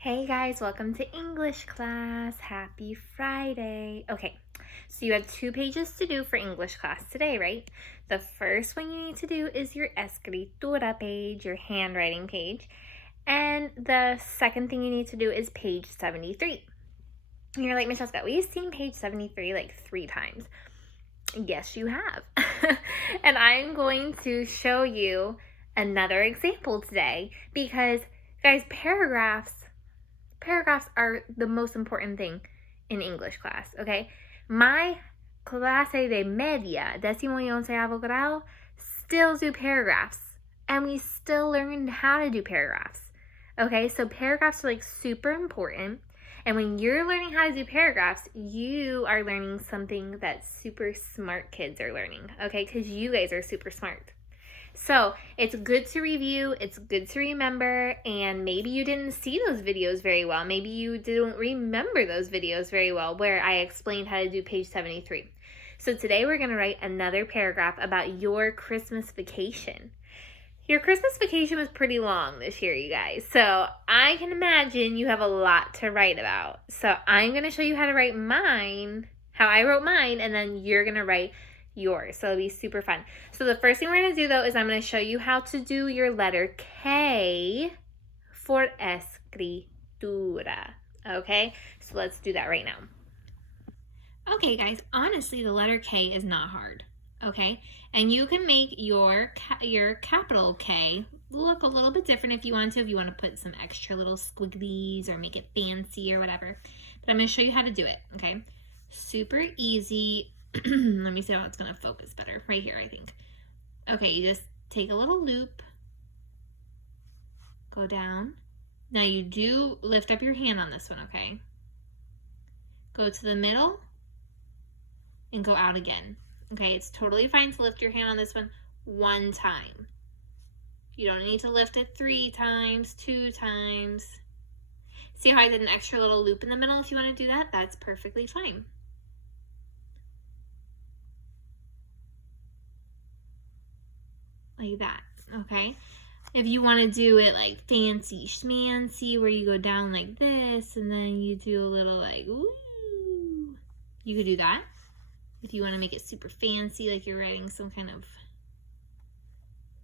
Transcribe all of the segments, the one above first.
Hey guys, welcome to English class. Happy Friday. Okay, so you have 2 pages to do for English class today, right? The first one you need to do is your Escritura page, your handwriting page. And the second thing you need to do is page 73. And you're like, Miss Jessica, we've seen page 73 like 3 times. Yes, you have. And I'm going to show you another example today because, guys, paragraphs are the most important thing in English class, okay? My clase de media, 11º grado, still do paragraphs, and we still learn how to do paragraphs, okay? So paragraphs are like super important, and when you're learning how to do paragraphs, you are learning something that super smart kids are learning, okay? Because you guys are super smart. So it's good to review, it's good to remember, and maybe you didn't see those videos very well. Maybe you didn't remember those videos very well where I explained how to do page 73. So today we're going to write another paragraph about your Christmas vacation. Your Christmas vacation was pretty long this year, you guys. So I can imagine you have a lot to write about. So I'm going to show you how to write mine, how I wrote mine, and then you're going to write yours. So it'll be super fun. So the first thing we're going to do though is I'm going to show you how to do your letter K for escritura. Okay? So let's do that right now. Okay, guys, honestly, the letter K is not hard. Okay? And you can make your capital K look a little bit different if you want to. If you want to put some extra little squigglies or make it fancy or whatever. But I'm going to show you how to do it. Okay? Super easy. Let me see how it's going to focus better. Right here, I think. Okay, you just take a little loop. Go down. Now you do lift up your hand on this one, okay? Go to the middle and go out again. Okay, it's totally fine to lift your hand on this one time. You don't need to lift it 3 times, 2 times. See how I did an extra little loop in the middle? If you want to do that, that's perfectly fine. Like that, okay? If you want to do it like fancy schmancy, where you go down like this, and then you do a little like, ooh, you could do that. If you want to make it super fancy, like you're writing some kind of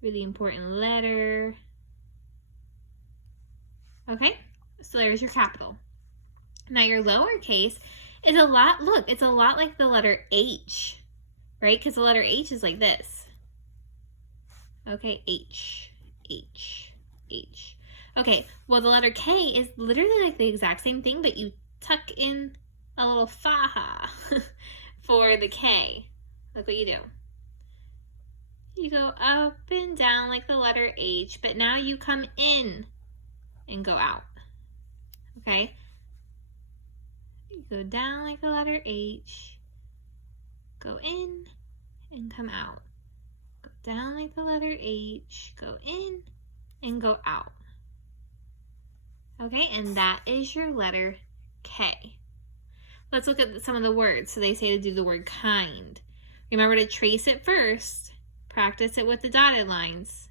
really important letter. Okay, so there's your capital. Now your lowercase is a lot, look, it's a lot like the letter H, right? Because the letter H is like this. Okay, H, H, H. Okay, well the letter K is literally like the exact same thing, but you tuck in a little faja for the K. Look what you do. You go up and down like the letter H, but now you come in and go out. Okay? You go down like the letter H, go in and come out. Go down like the letter H, go in and go out. Okay, and that is your letter K. Let's look at some of the words. So they say to do the word kind. Remember to trace it first. Practice it with the dotted lines.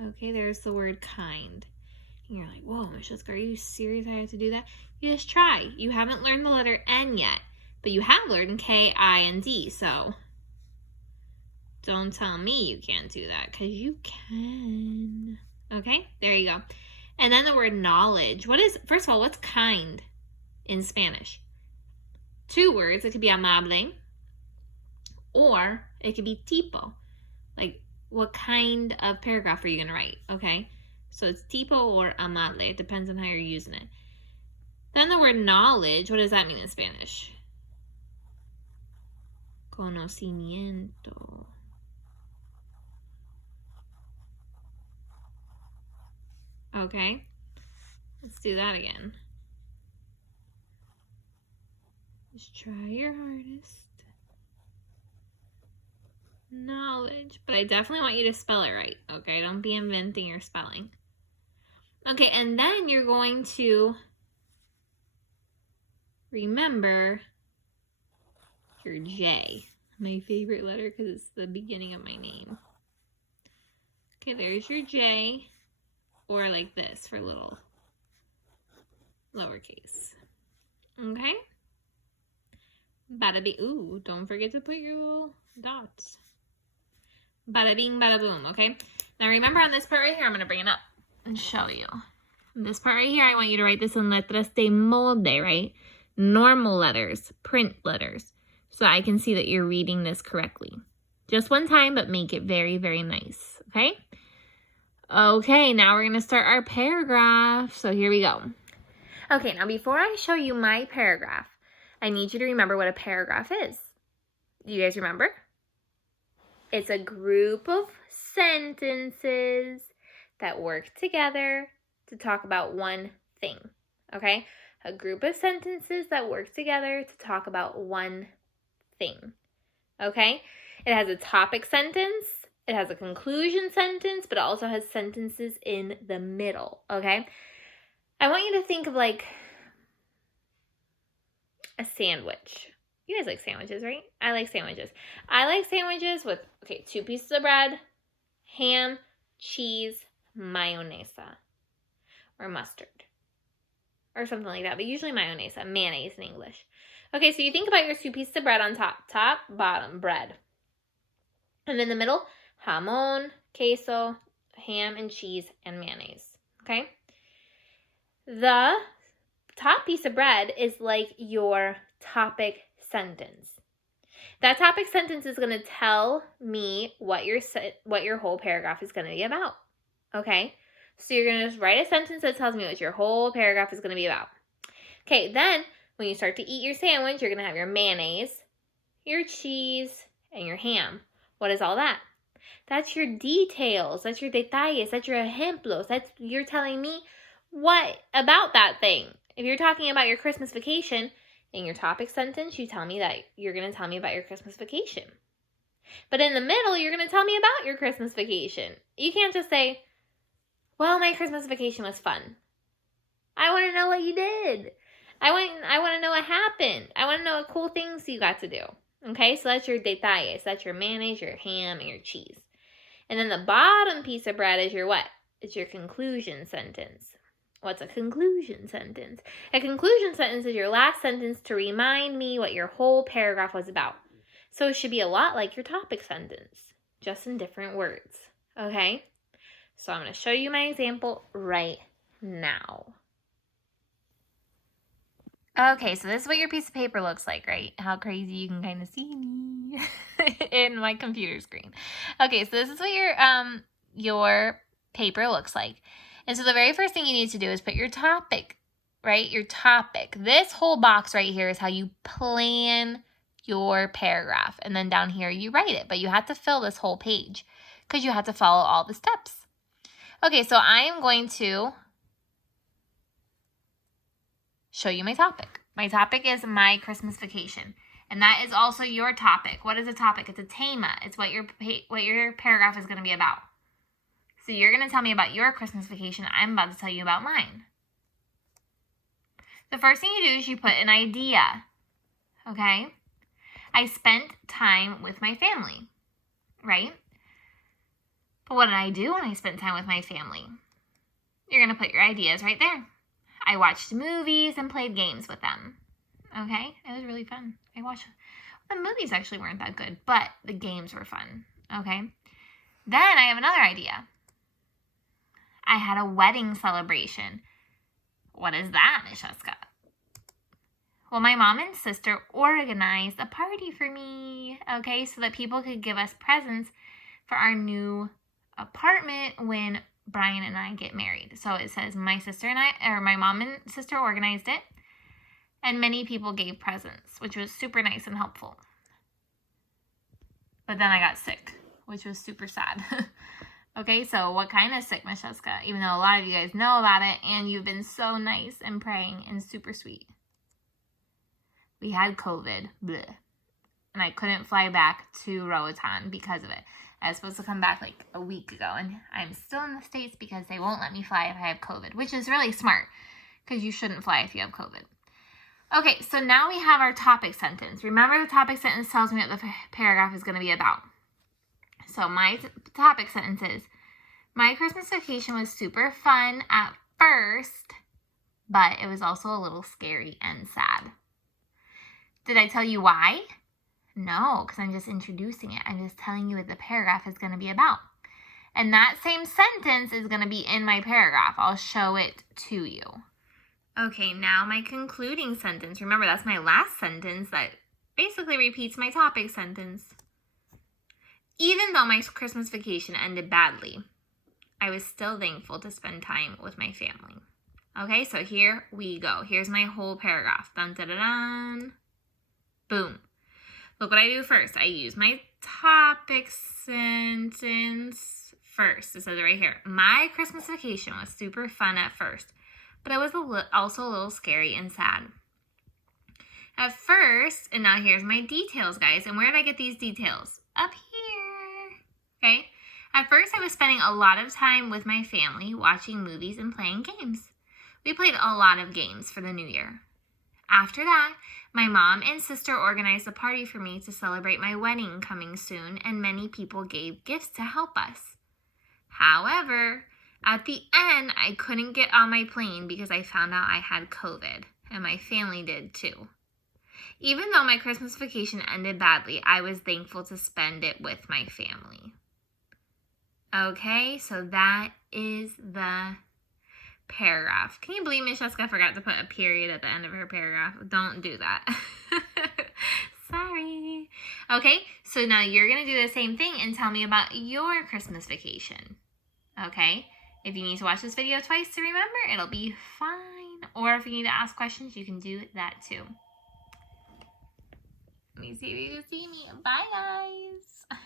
Okay, there's the word kind. And you're like, whoa, Miss Jessica, are you serious I have to do that? You just try. You haven't learned the letter N yet, but you have learned K, I, and D, so don't tell me you can't do that, because you can. Okay, there you go. And then the word knowledge. First of all, what's kind in Spanish? 2 words. It could be amable, or it could be tipo. Like, what kind of paragraph are you going to write? Okay, so it's tipo or amable. It depends on how you're using it. Then the word knowledge. What does that mean in Spanish? Conocimiento. Okay, let's do that again. Just try your hardest. Knowledge. But I definitely want you to spell it right, okay? Don't be inventing your spelling. Okay, and then you're going to remember your J. My favorite letter because it's the beginning of my name. Okay, there's your J, or like this for little lowercase. Okay? Bada bing. Ooh, don't forget to put your little dots. Bada bing, bada boom, okay? Now remember on this part right here, I'm going to bring it up and show you. This part right here, I want you to write this in letras de molde, right? Normal letters, print letters. So I can see that you're reading this correctly. Just one time, but make it very, very nice, okay? Okay, now we're going to start our paragraph. So here we go. Okay, now before I show you my paragraph, I need you to remember what a paragraph is. Do you guys remember? It's a group of sentences that work together to talk about one thing, okay? A group of sentences that work together to talk about one thing, okay? It has a topic sentence, it has a conclusion sentence, but it also has sentences in the middle, okay? I want you to think of like a sandwich. You guys like sandwiches, right? I like sandwiches. I like sandwiches with, 2 pieces of bread, ham, cheese, mayonesa, or mustard, or something like that, but usually mayonesa, mayonnaise in English. Okay, so you think about your 2 pieces of bread on top, bottom, bread. And in the middle, jamón, queso, ham and cheese, and mayonnaise, okay? The top piece of bread is like your topic sentence. That topic sentence is going to tell me what your whole paragraph is going to be about, okay? So you're going to just write a sentence that tells me what your whole paragraph is going to be about. Okay, then when you start to eat your sandwich, you're going to have your mayonnaise, your cheese, and your ham. What is all that? That's your details. That's your detalles. That's your ejemplos. You're telling me what about that thing. If you're talking about your Christmas vacation, in your topic sentence, you tell me that you're going to tell me about your Christmas vacation. But in the middle, you're going to tell me about your Christmas vacation. You can't just say, well, my Christmas vacation was fun. I want to know what you did. I want to know what happened. I want to know what cool things you got to do. Okay, so that's your detalles. That's your mayonnaise, your ham, and your cheese. And then the bottom piece of bread is your what? It's your conclusion sentence. What's a conclusion sentence? A conclusion sentence is your last sentence to remind me what your whole paragraph was about. So it should be a lot like your topic sentence, just in different words. Okay? So I'm going to show you my example right now. Okay, so this is what your piece of paper looks like, right? How crazy you can kind of see me in my computer screen. Okay, so this is what your paper looks like. And so the very first thing you need to do is put your topic, right? Your topic. This whole box right here is how you plan your paragraph. And then down here you write it. But you have to fill this whole page because you have to follow all the steps. Okay, so I am going to show you my topic. My topic is my Christmas vacation. And that is also your topic. What is a topic? It's a tema. It's what your paragraph is going to be about. So you're going to tell me about your Christmas vacation. I'm about to tell you about mine. The first thing you do is you put an idea, okay? I spent time with my family, right? But what did I do when I spent time with my family? You're going to put your ideas right there. I watched movies and played games with them, okay? It was really fun. The movies actually weren't that good, but the games were fun, okay? Then I have another idea. I had a wedding celebration. What is that, Miss Jessica? Well, my mom and sister organized a party for me, okay, so that people could give us presents for our new apartment when Brian and I get married. So it says my mom and sister organized it, and many people gave presents, which was super nice and helpful. But then I got sick, which was super sad. Okay, so what kind of sick, Miss Jessica? Even though a lot of you guys know about it, and you've been so nice and praying and super sweet. We had COVID, bleh. And I couldn't fly back to Roatan because of it. I was supposed to come back like a week ago, and I'm still in the States because they won't let me fly if I have COVID, which is really smart because you shouldn't fly if you have COVID. Okay, so now we have our topic sentence. Remember, the topic sentence tells me what the paragraph is going to be about. So my topic sentence is, My Christmas vacation was super fun at first, but it was also a little scary and sad. Did I tell you why? No, because I'm just introducing it. I'm just telling you what the paragraph is going to be about. And that same sentence is going to be in my paragraph. I'll show it to you. Okay, now my concluding sentence. Remember, that's my last sentence that basically repeats my topic sentence. Even though my Christmas vacation ended badly, I was still thankful to spend time with my family. Okay, so here we go. Here's my whole paragraph. Dun, dun, dun, dun. Boom. Look what I do first. I use my topic sentence first. It says it right here. My Christmas vacation was super fun at first, but it was also a little scary and sad. At first, and now here's my details, guys. And where did I get these details? Up here. Okay. At first, I was spending a lot of time with my family, watching movies and playing games. We played a lot of games for the new year. After that, my mom and sister organized a party for me to celebrate my wedding coming soon, and many people gave gifts to help us. However, at the end, I couldn't get on my plane because I found out I had COVID, and my family did too. Even though my Christmas vacation ended badly, I was thankful to spend it with my family. Okay, so that is the paragraph. Can you believe Miss Jessica forgot to put a period at the end of her paragraph? Don't do that. Sorry. Okay, so now you're going to do the same thing and tell me about your Christmas vacation. Okay, if you need to watch this video twice to remember, it'll be fine. Or if you need to ask questions, you can do that too. Let me see if you can see me. Bye, guys.